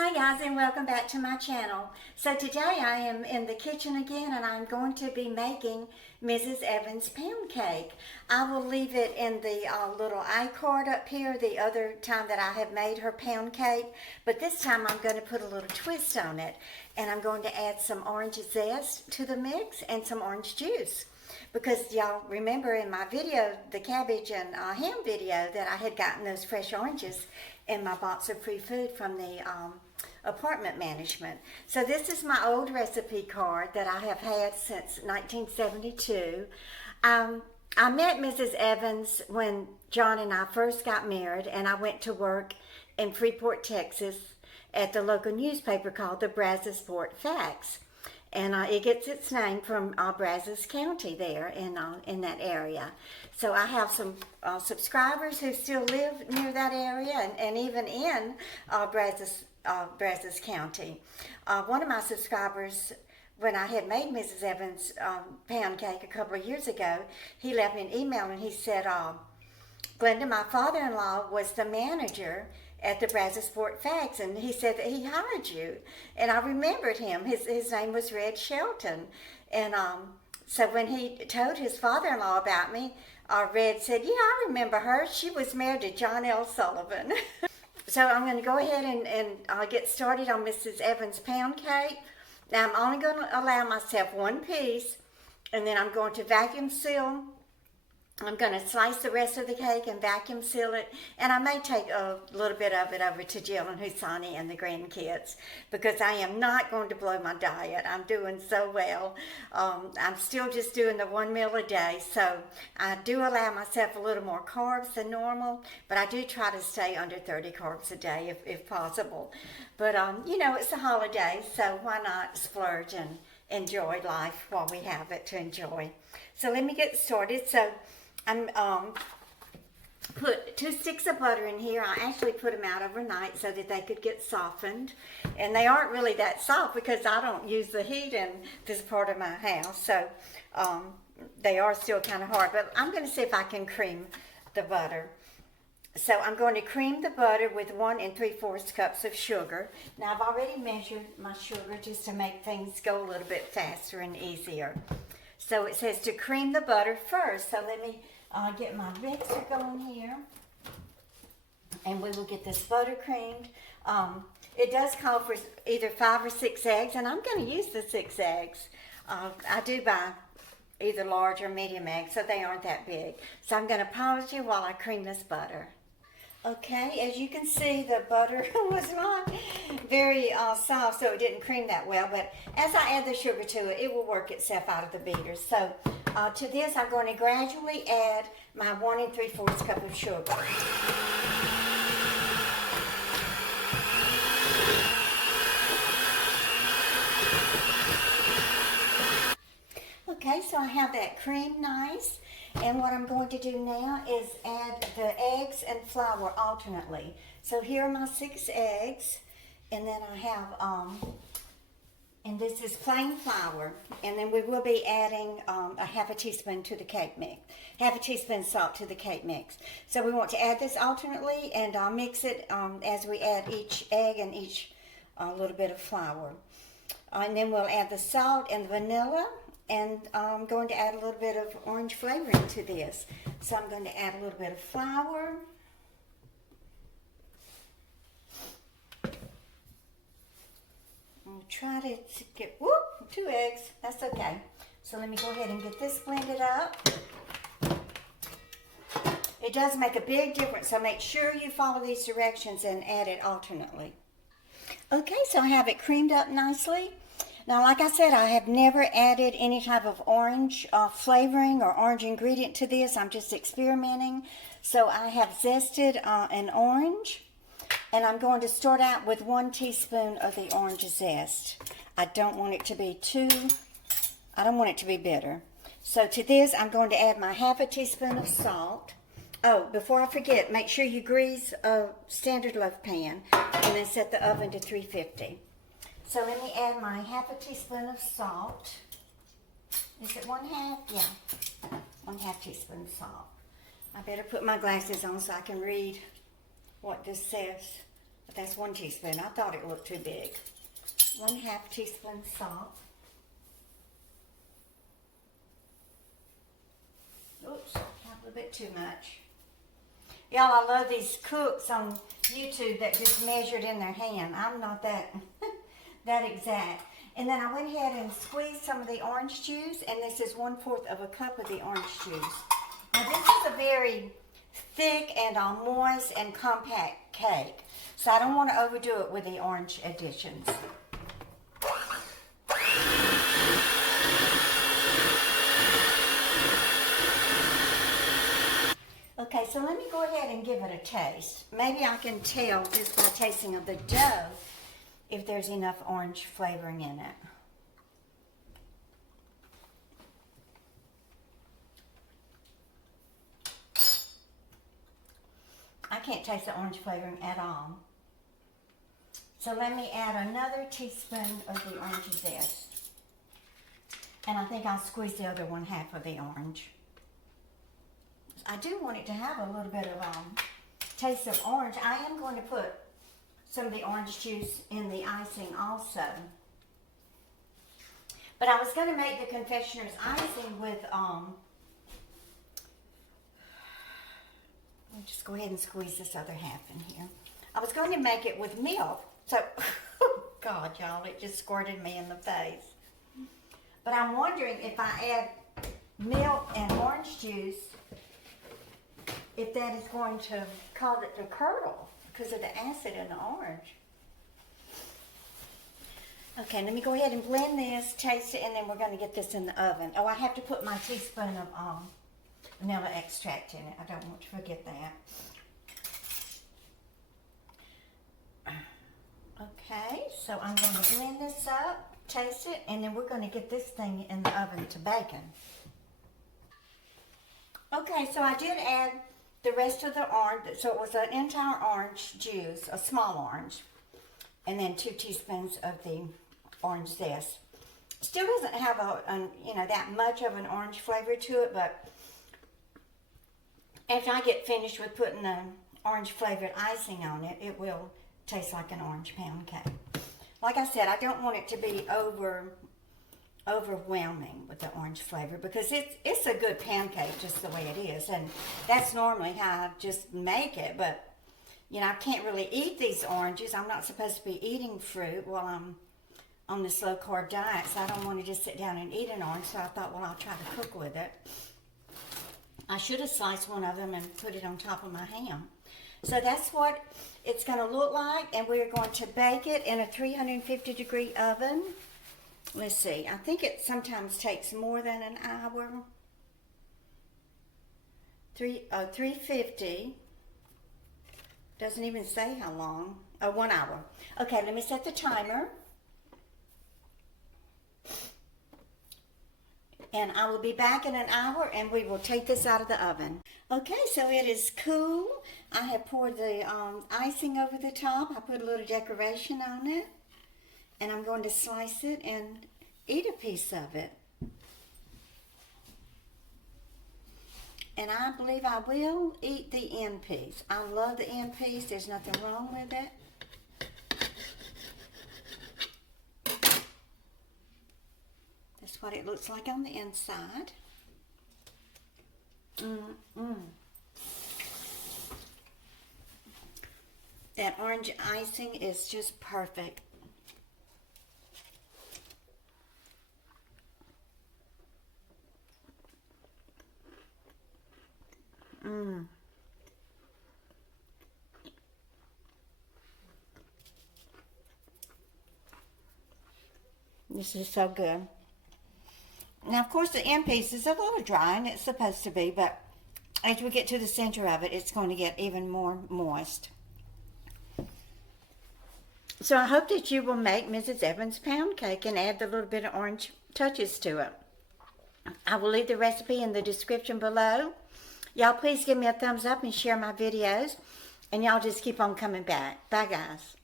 Hi guys, and welcome back to my channel. So today I am in the kitchen again, and I'm going to be making Mrs. Evans' pound cake. I will leave it in the little iCard up here the other time that I have made her pound cake, but this time I'm going to put a little twist on it, and I'm going to add some orange zest to the mix and some orange juice. Because y'all remember in my video, the cabbage and ham video, that I had gotten those fresh oranges in my box of free food from the apartment management. So this is my old recipe card that I have had since 1972. I met Mrs. Evans when John and I first got married, and I went to work in Freeport, Texas at the local newspaper called the Brazos Fax. And it gets its name from Brazos County there in that area. So I have some subscribers who still live near that area and even in Brazos County. One of my subscribers, when I had made Mrs. Evans' pound cake a couple of years ago, he left me an email and he said, Glenda, my father-in-law was the manager at the Brazos Fax, and he said that he hired you. And I remembered him. His name was Red Shelton. And so when he told his father-in-law about me, Red said, yeah, I remember her. She was married to John L. Sullivan. So I'm going to go ahead and get started on Mrs. Evans' pound cake. Now I'm only going to allow myself one piece, and then I'm going to vacuum seal. I'm going to slice the rest of the cake and vacuum seal it, and I may take a little bit of it over to Jill and Husani and the grandkids, because I am not going to blow my diet. I'm doing so well. I'm still just doing the 1 meal a day, so I do allow myself a little more carbs than normal, but I do try to stay under 30 carbs a day if possible. But, you know, it's the holidays, so why not splurge and enjoy life while we have it to enjoy. So let me get started. So I'm put 2 sticks of butter in here. I actually put them out overnight so that they could get softened. And they aren't really that soft because I don't use the heat in this part of my house. So they are still kind of hard. But I'm going to see if I can cream the butter. So I'm going to cream the butter with 1 3/4 cups of sugar. Now I've already measured my sugar just to make things go a little bit faster and easier. So it says to cream the butter first. So let me get my mixer going here, and we will get this butter creamed. It does call for either 5 or 6 eggs, and I'm going to use the 6 eggs. I do buy either large or medium eggs, so they aren't that big. So I'm going to pause you while I cream this butter. Okay, as you can see, the butter was not very soft, so it didn't cream that well. But as I add the sugar to it, it will work itself out of the beater. So to this, I'm going to gradually add my 1 3/4 cup of sugar. Okay, so I have that cream nice. And what I'm going to do now is add the eggs and flour alternately. So here are my 6 eggs, and then I have, and this is plain flour. And then we will be adding a 1/2 teaspoon to the cake mix, 1/2 teaspoon salt to the cake mix. So we want to add this alternately, and I'll mix it as we add each egg and each little bit of flour. And then we'll add the salt and the vanilla. And I'm going to add a little bit of orange flavoring to this. So I'm going to add a little bit of flour. I'll try to get, 2 eggs. That's okay. So let me go ahead and get this blended up. It does make a big difference, so make sure you follow these directions and add it alternately. Okay, so I have it creamed up nicely. Now, like I said, I have never added any type of orange flavoring or orange ingredient to this. I'm just experimenting. So I have zested an orange, and I'm going to start out with 1 teaspoon of the orange zest. I don't want it to be I don't want it to be bitter. So to this, I'm going to add my 1/2 teaspoon of salt. Oh, before I forget, make sure you grease a standard loaf pan and then set the oven to 350. So let me add my 1/2 teaspoon of salt. Is it 1/2? Yeah, 1/2 teaspoon of salt. I better put my glasses on so I can read what this says. But that's 1 teaspoon. I thought it looked too big. 1/2 teaspoon salt. Oops, a little bit too much. Y'all, I love these cooks on YouTube that just measured in their hand. I'm not that that exact. And then I went ahead and squeezed some of the orange juice, and this is 1/4 of a cup of the orange juice. Now this is a very thick and moist and compact cake, so I don't want to overdo it with the orange additions. Okay, so let me go ahead and give it a taste. Maybe I can tell just by tasting of the dough if there's enough orange flavoring in it. I can't taste the orange flavoring at all. So let me add another teaspoon of the orange zest. And I think I'll squeeze the other 1/2 of the orange. I do want it to have a little bit of taste of orange. I am going to put some of the orange juice in the icing also. But I was going to make the confectioner's icing with, I'll just go ahead and squeeze this other 1/2 in here. I was going to make it with milk. So, God, y'all, it just squirted me in the face. But I'm wondering if I add milk and orange juice, if that is going to cause it to curdle because of the acid in the orange. Okay, let me go ahead and blend this, taste it, and then we're going to get this in the oven. Oh, I have to put my teaspoon of vanilla extract in it. I don't want to forget that. Okay, so I'm going to blend this up, taste it, and then we're going to get this thing in the oven to baking. Okay, so I did add the rest of the orange, so it was an entire orange juice, a small orange, and then 2 teaspoons of the orange zest. Still doesn't have that much of an orange flavor to it, but after I get finished with putting the orange flavored icing on it, it will taste like an orange pound cake. Like I said, I don't want it to be overwhelming with the orange flavor because it's a good pancake just the way it is, and that's normally how I just make it. But I can't really eat these oranges. I'm not supposed to be eating fruit while I'm on this low carb diet, so I don't want to just sit down and eat an orange. So I thought, well, I'll try to cook with it. I should have sliced one of them and put it on top of my ham. So that's what it's going to look like, and we're going to bake it in a 350-degree oven. Let's see, I think it sometimes takes more than an hour. 350. Doesn't even say how long. Oh, 1 hour. Okay, let me set the timer. And I will be back in an hour, and we will take this out of the oven. Okay, so it is cool. I have poured the icing over the top. I put a little decoration on it. And I'm going to slice it and eat a piece of it. And I believe I will eat the end piece. I love the end piece. There's nothing wrong with it. That's what it looks like on the inside. That orange icing is just perfect. This is so good. Now, of course, the end piece is a little dry, and it's supposed to be, but as we get to the center of it, it's going to get even more moist. So I hope that you will make Mrs. Evans' pound cake and add the little bit of orange touches to it. I will leave the recipe in the description below. Y'all please give me a thumbs up and share my videos. And y'all just keep on coming back. Bye, guys.